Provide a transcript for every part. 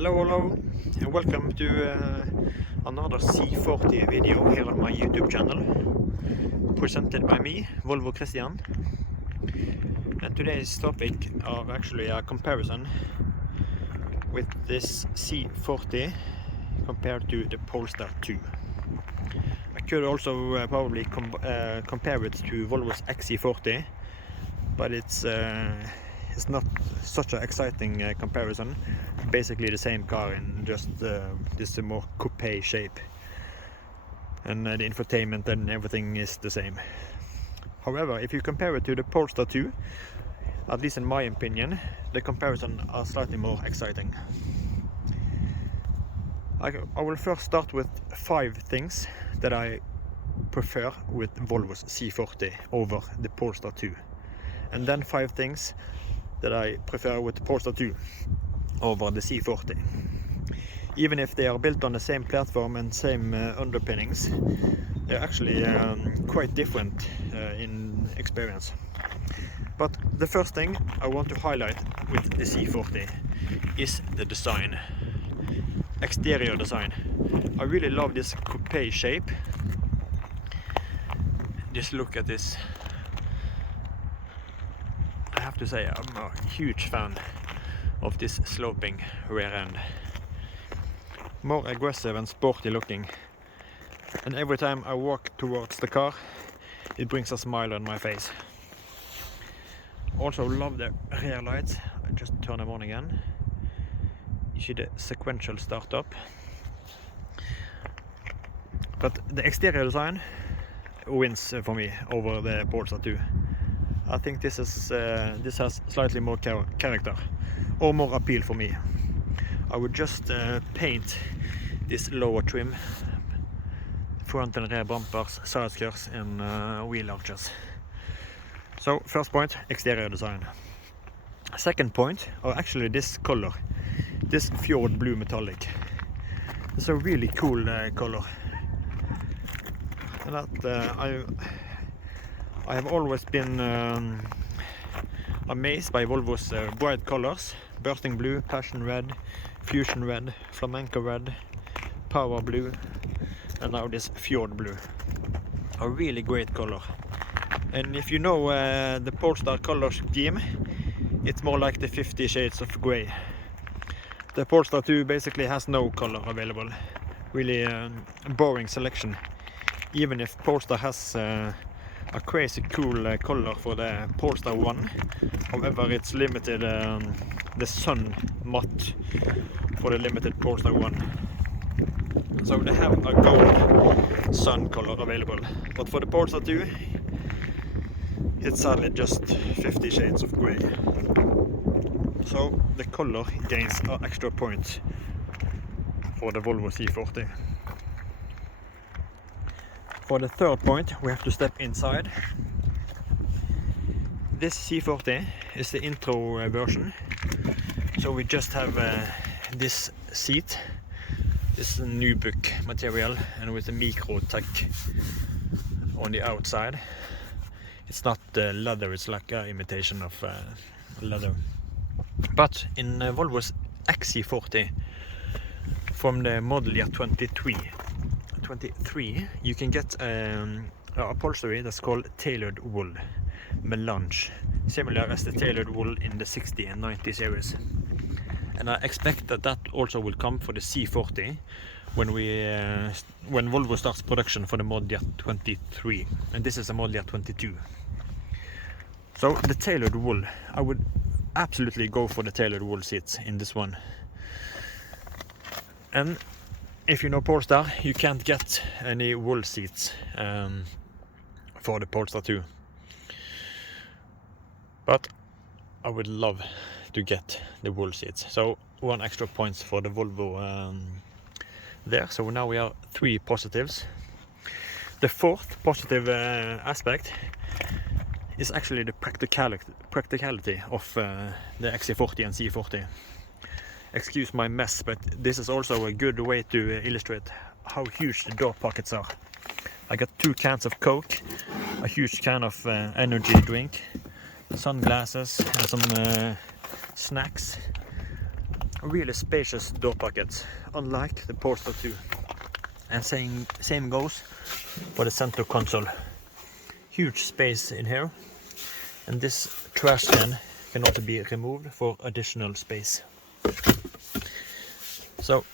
Hello, and welcome to another C40 video here on my YouTube channel, presented by me, Volvo Christian. And today's topic are actually a comparison with this C40 compared to the Polestar 2. I could also probably compare it to Volvo's XC40, but it's not such an exciting comparison. Basically the same car in just this more coupe shape, and the infotainment and everything is the same. However, if you compare it to the Polestar 2, at least in my opinion, the comparison are slightly more exciting. I will first start with 5 things that I prefer with Volvo's C40 over the Polestar 2, and then 5 things that I prefer with the Polestar 2 over the C40. Even if they are built on the same platform and same underpinnings, they're actually quite different in experience. But the first thing I want to highlight with the C40 is the design, exterior design. I really love this coupe shape. Just look at this. I have to say I'm a huge fan of this sloping rear end. More aggressive and sporty looking, and every time I walk towards the car it brings a smile on my face. Also love the rear lights. I just turn them on again. You see the sequential startup. But the exterior design wins for me over the Polestar 2. I think this has slightly more character, or more appeal for me. I would just paint this lower trim, front and rear bumpers, side skirts and wheel arches. So first point, exterior design. Second point, or actually this color, this Fjord Blue metallic. It's a really cool color. And that I have always been amazed by Volvo's bright colors: bursting blue, passion red, fusion red, flamenco red, power blue, and now this Fjord Blue. A really great color. And if you know the Polestar color scheme, it's more like the 50 Shades of Grey. The Polestar 2 basically has no color available. Really boring selection. Even if Polestar has a crazy cool color for the Polestar 1. However, it's limited, the sun matte for the limited Polestar 1. So they have a gold sun color available. But for the Polestar 2, it's sadly just 50 Shades of Grey. So the color gains an extra point for the Volvo C40. For the third point, we have to step inside. This C40 is the intro version. So we just have this seat, this new book material, and with the micro tech on the outside. It's not leather, it's like an imitation of leather. But in Volvo's XC40 from the model year 23, you can get a upholstery that's called tailored wool melange, similar as the tailored wool in the 60 and 90 series. And I expect that also will come for the C40 when Volvo starts production for the model year 23, and this is a model year 22. So the tailored wool, I would absolutely go for the tailored wool seats in this one. And if you know Polestar, you can't get any wool seats for the Polestar 2. But I would love to get the wool seats. So 1 extra points for the Volvo there. So now we are 3 positives. The fourth positive aspect is actually the practicality of the XC40 and C40. Excuse my mess, but this is also a good way to illustrate how huge the door pockets are. I got 2 cans of Coke, a huge can of energy drink, sunglasses and some snacks, really spacious door pockets, unlike the Polestar 2. And same goes for the center console. Huge space in here, and this trash can also be removed for additional space. So,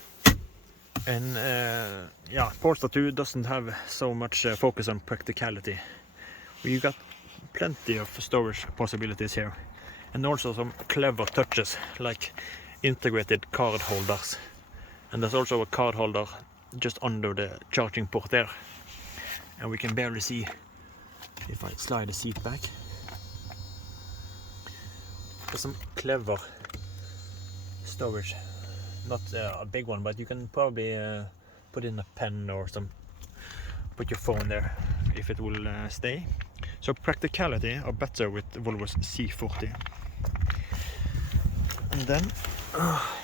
and yeah, Polestar 2 doesn't have so much focus on practicality. You got plenty of storage possibilities here, and also some clever touches like integrated card holders. And there's also a card holder just under the charging port there, and we can barely see if I slide the seat back. There's some clever storage, not a big one, but you can probably put in a pen or put your phone there if it will stay. So practicality are better with Volvo's C40. And then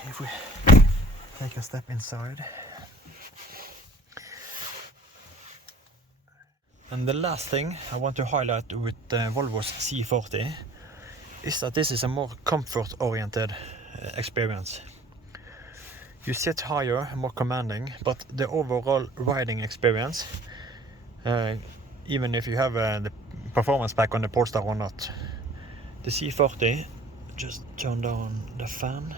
if we take a step inside. And the last thing I want to highlight with Volvo's C40 is that this is a more comfort-oriented experience. You sit higher, more commanding, but the overall riding experience, even if you have the performance pack on the Polestar or not, the C40, just turn down the fan.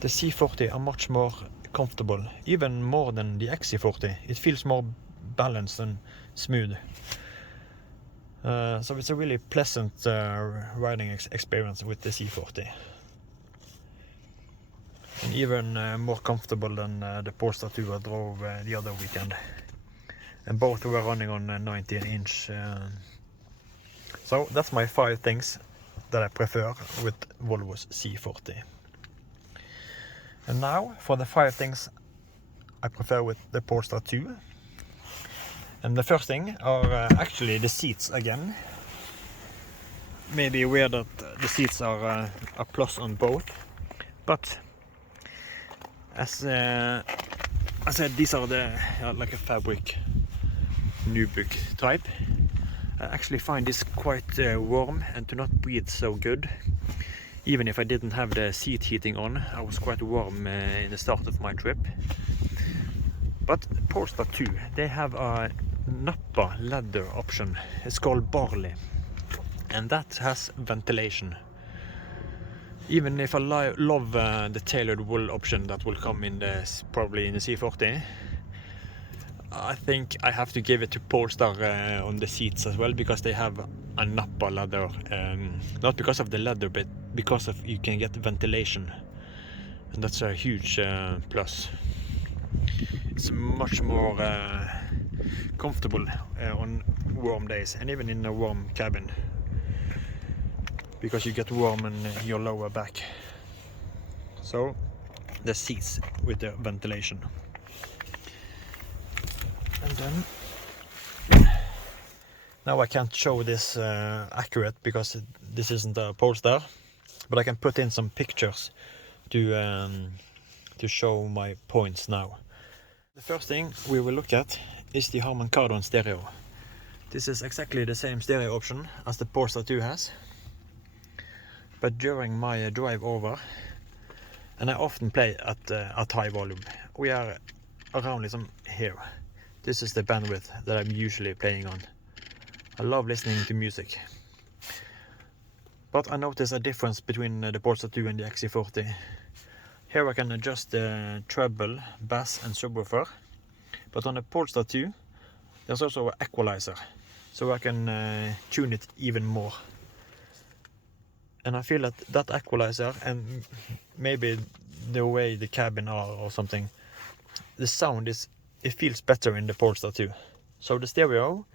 The C40 are much more comfortable, even more than the XC40. It feels more balanced and smooth. So it's a really pleasant riding experience with the C40. And even more comfortable than the Polestar 2 I drove the other weekend. And both were running on 19-inch. So that's my 5 things that I prefer with Volvo's C40. And now for the 5 things I prefer with the Polestar 2. And the first thing are actually the seats again. Maybe aware that the seats are a plus on both, but as I said, these are the like a fabric nubuck type. I actually find this quite warm and to not breathe so good. Even if I didn't have the seat heating on, I was quite warm in the start of my trip. But Polestar 2, they have a Nappa leather option. It's called Barley, and that has ventilation. Even if I love the tailored wool option that will come in probably in the C40, I think I have to give it to Polestar on the seats as well, because they have a Nappa leather. Not because of the leather, but because of you can get ventilation, and that's a huge plus. It's much more comfortable on warm days, and even in a warm cabin, because you get warm in your lower back. So the seats with the ventilation. And then now I can't show this accurate because this isn't a Polestar, but I can put in some pictures to show my points now. The first thing we will look at is the Harman Kardon stereo. This is exactly the same stereo option as the Polestar 2 has, but during my drive over, and I often play at high volume, we are around here. This is the bandwidth that I'm usually playing on. I love listening to music. But I notice a difference between the Polestar 2 and the XC40. Here I can adjust the treble, bass and subwoofer. But on the Polestar 2, there's also an equalizer, so I can tune it even more. And I feel that equalizer, and maybe the way the cabin are or something, the sound it feels better in the Polestar 2. So the stereo,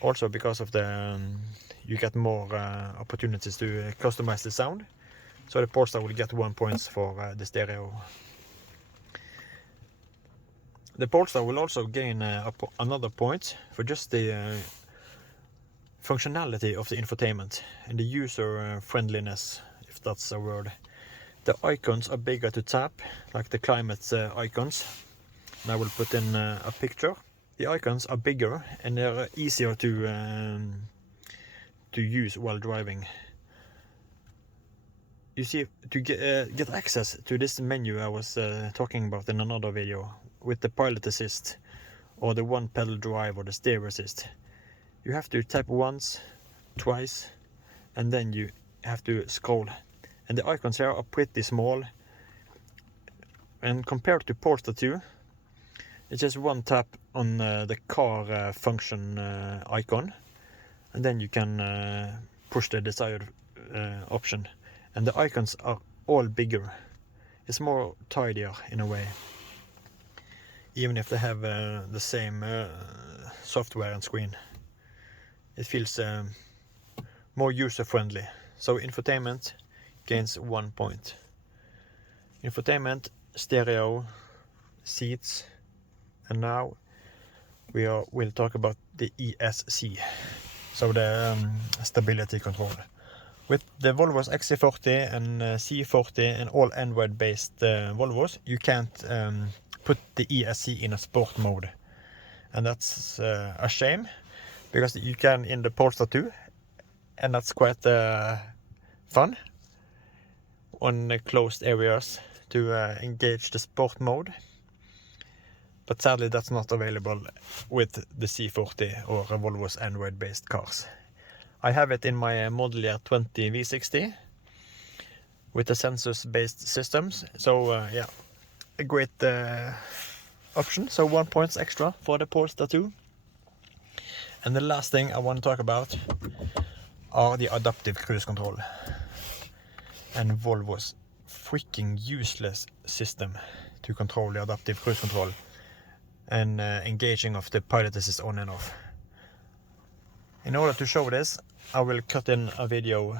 also because of the you get more opportunities to customize the sound. So the Polestar will get 1 point for the stereo. The Polestar will also gain another point for just the functionality of the infotainment and the user friendliness, if that's a word. The icons are bigger to tap, like the climate icons. And I will put in a picture. The icons are bigger and they're easier to use while driving. you see, to get access to this menu I was talking about in another video, with the pilot assist or the one pedal drive or the steer assist, you have to tap once, twice, and then you have to scroll. And the icons here are pretty small, and compared to Polestar 2, it's just one tap on the car function icon, and then you can push the desired option. And the icons are all bigger. It's more tidier in a way, even if they have the same software and screen. It feels more user-friendly. So infotainment gains 1 point. Infotainment, stereo, seats, and now we'll talk about the ESC, so the stability control. With the Volvo's XC40 and C40 and all Android-based Volvos, you can't put the ESC in a sport mode, and that's a shame, because you can in the Polestar 2, and that's quite fun on closed areas to engage the sport mode. But sadly that's not available with the C40 or Volvo's Android-based cars. I have it in my Model Year 20 V60 with the sensors-based systems, so yeah, a great option. So 1 point extra for the Polestar 2. And the last thing I want to talk about are the adaptive cruise control and Volvo's freaking useless system to control the adaptive cruise control and engaging of the pilot assist on and off. In order to show this, I will cut in a video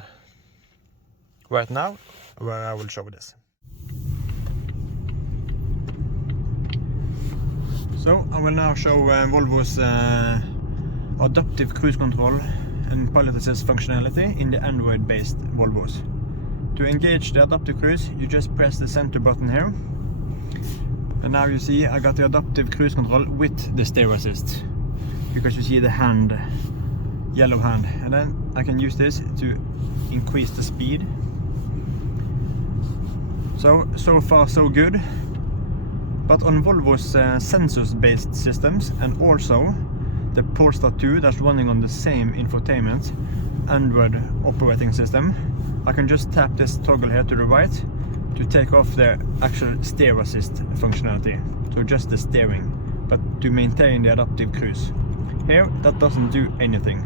right now where I will show this. So I will now show Volvo's adaptive cruise control and pilot assist functionality in the Android-based Volvos. To engage the adaptive cruise, you just press the center button here. And now you see I got the adaptive cruise control with the steer assist, because you see the hand, yellow hand, and then I can use this to increase the speed. So far so good. But on Volvo's sensors-based systems, and also the Polestar 2 that's running on the same infotainment Android operating system, I can just tap this toggle here to the right to take off the actual steer assist functionality, so just the steering, but to maintain the adaptive cruise. Here that doesn't do anything.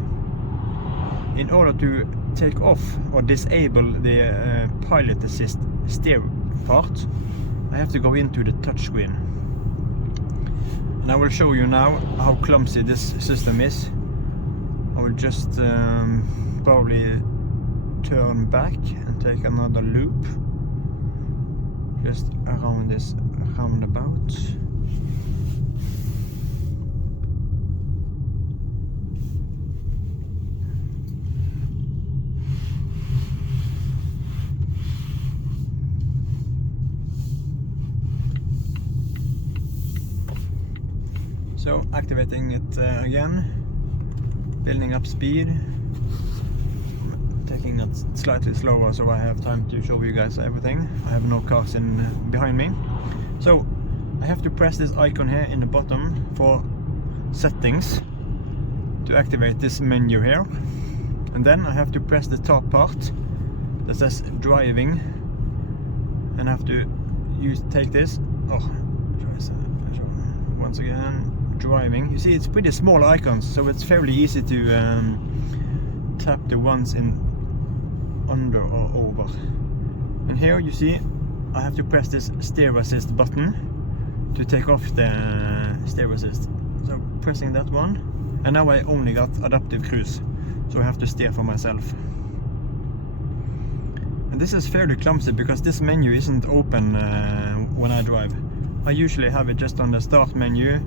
In order to take off or disable the pilot assist steer part, I have to go into the touchscreen. And I will show you now how clumsy this system is. I will just probably turn back and take another loop just around this roundabout. So activating it again, building up speed, taking it slightly slower so I have time to show you guys everything. I have no cars in behind me. So I have to press this icon here in the bottom for settings to activate this menu here. And then I have to press the top part that says driving, and I have to take this. Once again, driving. You see it's pretty small icons, so it's fairly easy to tap the ones in under or over. And here you see I have to press this steer assist button to take off the steer assist. So pressing that one, and now I only got adaptive cruise, so I have to steer for myself. And this is fairly clumsy because this menu isn't open when I drive. I usually have it just on the start menu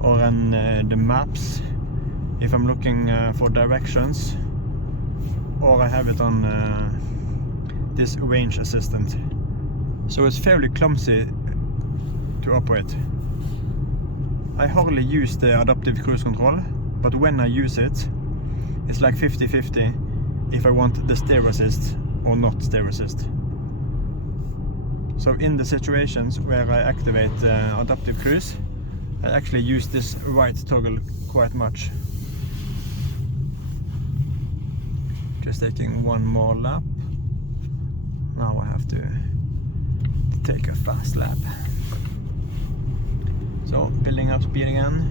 or on the maps if I'm looking for directions, or I have it on this range assistant. So it's fairly clumsy to operate. I hardly use the adaptive cruise control, but when I use it, it's like 50-50 if I want the steer assist or not steer assist. So in the situations where I activate adaptive cruise, I actually use this right toggle quite much. Just taking one more lap. Now I have to take a fast lap. So building up speed again.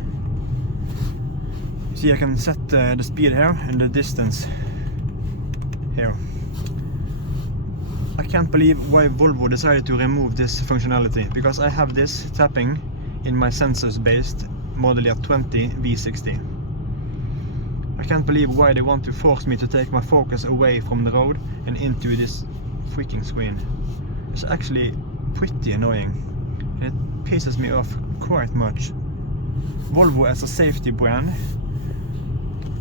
See, I can set the speed here and the distance here. I can't believe why Volvo decided to remove this functionality, because I have this tapping in my sensors based Model Year 20 V60. I can't believe why they want to force me to take my focus away from the road and into this freaking screen. It's actually pretty annoying. It pisses me off quite much. Volvo, as a safety brand,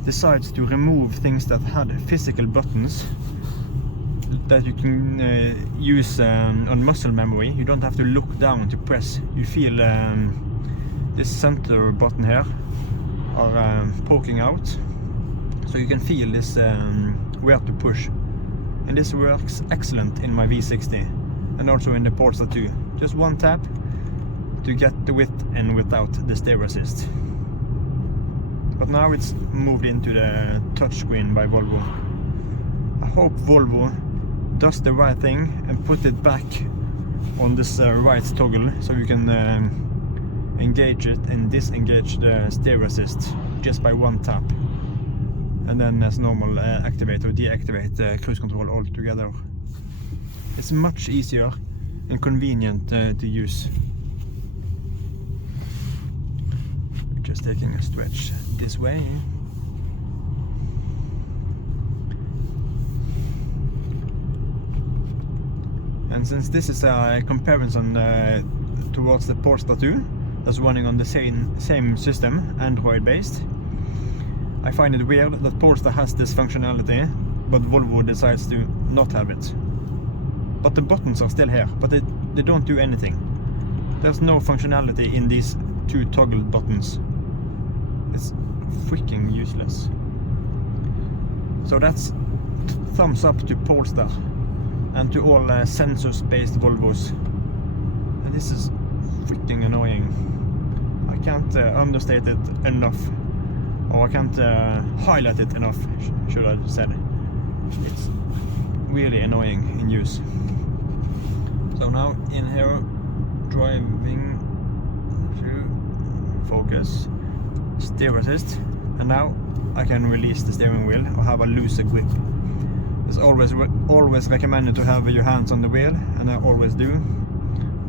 decides to remove things that had physical buttons that you can use on muscle memory. You don't have to look down to press. You feel this center button here are poking out, so you can feel this where to push. And this works excellent in my V60 and also in the Polestar 2. Just one tap to get the with and without the steer assist. But now it's moved into the touchscreen by Volvo. I hope Volvo does the right thing and put it back on this right toggle, so you can engage it and disengage the steer assist just by one tap, and then as normal activate or deactivate cruise control altogether. It's much easier and convenient to use. Just taking a stretch this way. And since this is a comparison towards the Polestar 2 that's running on the same system, Android based, I find it weird that Polestar has this functionality but Volvo decides to not have it. But the buttons are still here, but they don't do anything. There's no functionality in these two toggle buttons. It's freaking useless. So that's thumbs up to Polestar and to all sensors-based Volvos. And this is freaking annoying. I can't understate it enough, or I can't highlight it enough, should I have said. It's really annoying in use. So now in here, driving through, focus, steer assist, and now I can release the steering wheel or have a looser grip. It's always recommended to have your hands on the wheel, and I always do.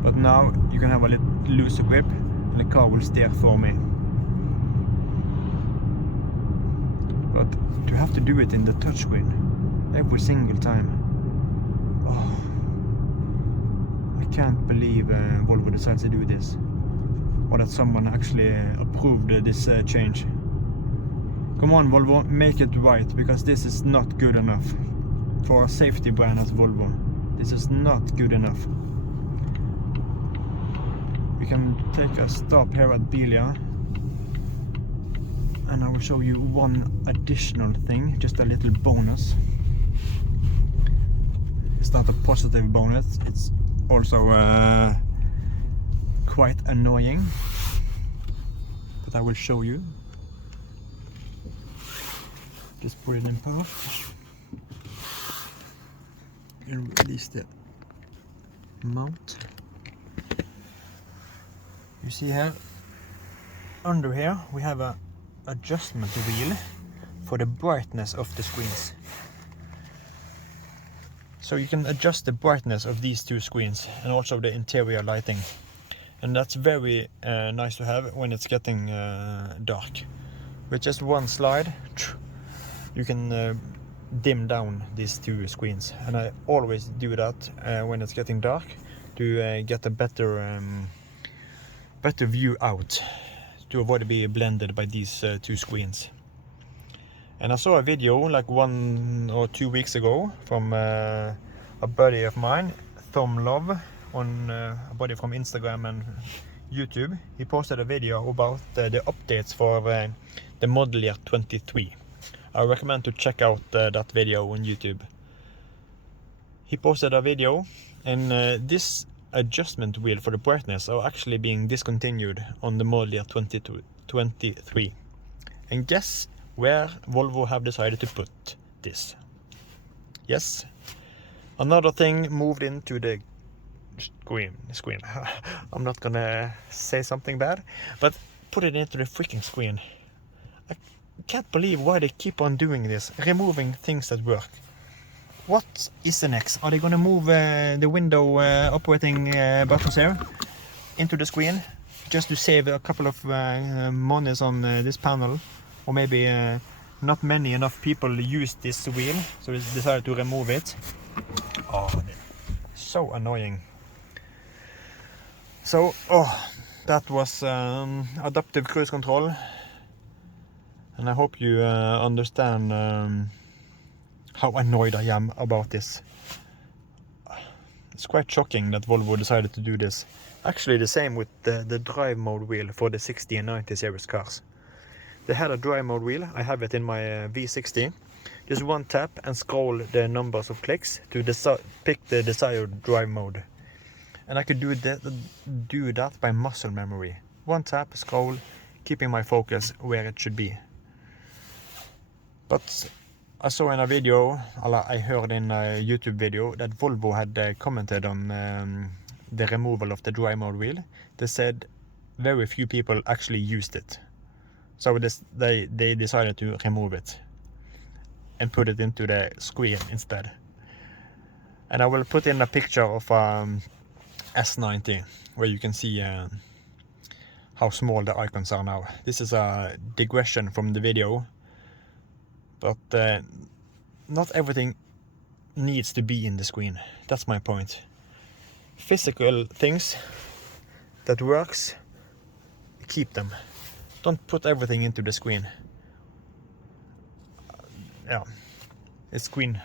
But now you can have a little looser grip and the car will steer for me. But to have to do it in the touchscreen every single time. Oh, I can't believe Volvo decides to do this. Or that someone actually approved this change. Come on Volvo, make it right, because this is not good enough. For a safety brand as Volvo, this is not good enough. We can take a stop here at Bilia, and I will show you one additional thing, just a little bonus. It's not a positive bonus, it's also quite annoying, but I will show you. Just put it in park and release the mount. You see here, under here we have a adjustment wheel for the brightness of the screens. So you can adjust the brightness of these two screens and also the interior lighting. And that's very nice to have when it's getting dark. With just one slide, you can dim down these two screens. And I always do that when it's getting dark to get a better view out, to avoid being blended by these two screens. And I saw a video like 1 or 2 weeks ago from a buddy of mine, Tom Love, on a buddy from Instagram and YouTube. He posted a video about the updates for the Model Year 23. I recommend to check out that video on YouTube. He posted a video, and this adjustment wheel for the brightness are actually being discontinued on the model year 2023. And guess where Volvo have decided to put this? Yes, another thing moved into the screen. I'm not gonna say something bad, but put it into the freaking screen. I can't believe why they keep on doing this, removing things that work. What is the next? Are they gonna move the window operating buttons here into the screen just to save a couple of monies on this panel? Or maybe not many enough people use this wheel, so they decided to remove it. Oh, so annoying. So, that was adaptive cruise control, and I hope you understand how annoyed I am about this. It's quite shocking that Volvo decided to do this. Actually the same with the drive mode wheel for the 60 and 90 series cars. They had a drive mode wheel, I have it in my V60. Just one tap and scroll the numbers of clicks to pick the desired drive mode. And I could do that by muscle memory. One tap, scroll, keeping my focus where it should be. But I saw in a video, I heard in a YouTube video, that Volvo had commented on the removal of the drive mode wheel. They said very few people actually used it. So they decided to remove it and put it into the screen instead. And I will put in a picture of S90 where you can see how small the icons are now. This is a digression from the video, but not everything needs to be in the screen. That's my point. Physical things that works, keep them. Don't put everything into the screen. Yeah, it's screen.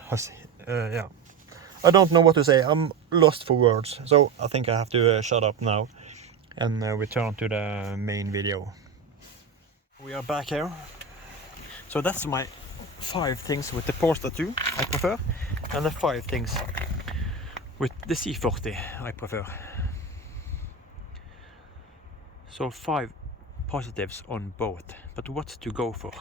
Yeah, I don't know what to say. I'm lost for words. So I think I have to shut up now and return to the main video. We are back here. So that's my 5 things with the Polestar 2 I prefer, and the 5 things with the C40 I prefer. So 5 positives on both, but what to go for?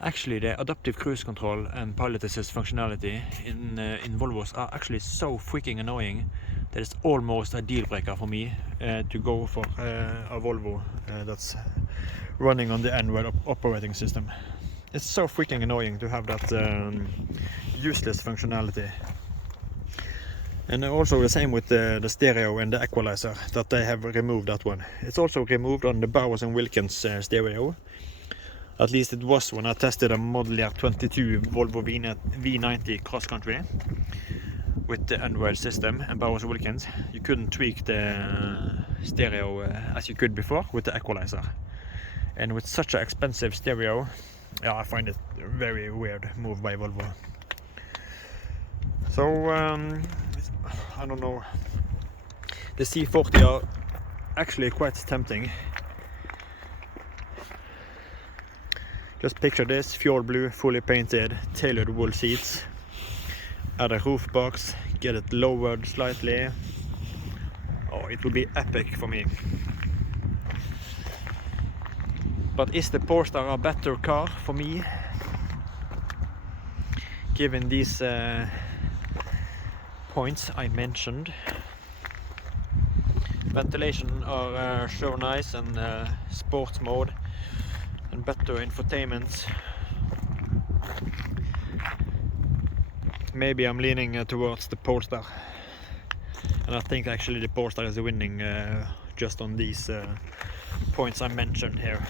Actually, the adaptive cruise control and pilot assist functionality in Volvos are actually so freaking annoying that it's almost a deal breaker for me to go for a Volvo that's running on the Android operating system. It's so freaking annoying to have that useless functionality. And also the same with the stereo and the equalizer, that they have removed that one. It's also removed on the Bowers & Wilkins stereo. At least it was when I tested a model year 22 Volvo V90 cross country with the Android system and Bowers & Wilkins. You couldn't tweak the stereo as you could before with the equalizer. And with such an expensive stereo, yeah, I find it a very weird move by Volvo. So I don't know, the C40 are actually quite tempting. Just picture this, Fjord Blue, fully painted, tailored wool seats, add a roof box, get it lowered slightly. Oh, it would be epic for me. But is the Polestar a better car for me, given these points I mentioned? Ventilation are so nice, and sports mode and better infotainment. Maybe I'm leaning towards the Polestar, and I think actually the Polestar is winning just on these points I mentioned here.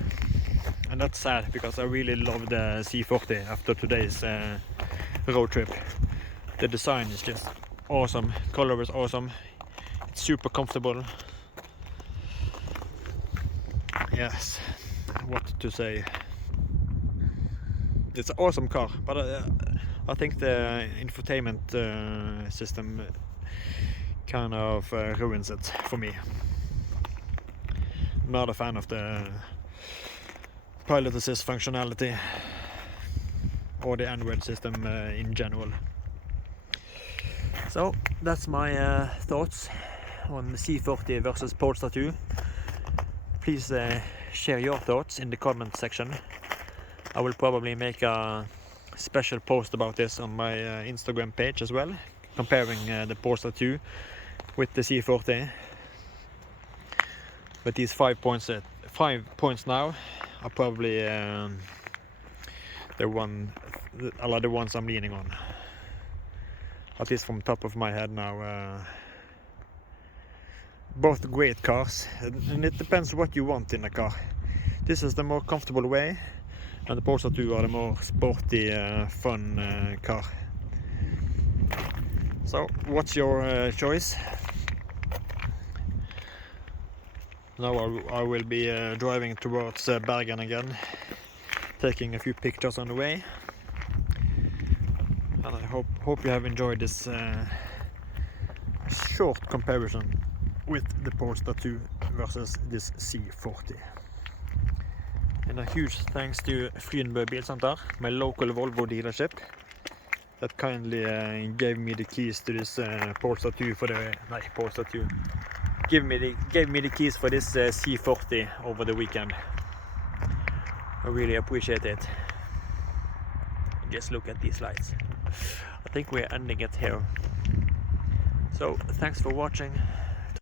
And that's sad, because I really love the C40 after today's road trip. The design is just awesome, color is awesome, it's super comfortable. Yes, what to say. It's an awesome car, but I think the infotainment system kind of ruins it for me. I'm not a fan of the pilot assist functionality or the Android system in general. So that's my thoughts on the C40 versus Polestar 2. Please share your thoughts in the comment section. I will probably make a special post about this on my Instagram page as well, comparing the Polestar 2 with the C40. But these 5 points now are probably the ones I'm leaning on. At least from top of my head now. Both great cars, and it depends what you want in a car. This is the more comfortable way, and the Polestar 2 are the more sporty, fun car. So, what's your choice? Now I will be driving towards Bergen again, taking a few pictures on the way. And I hope you have enjoyed this short comparison with the Polestar 2 versus this C40. And a huge thanks to Frydenbø Bilsenter, my local Volvo dealership, that kindly gave me the keys to this Polestar 2 for the Polestar 2. Gave me the keys for this C40 over the weekend. I really appreciate it. Just look at these lights. I think we're ending it here. So thanks for watching.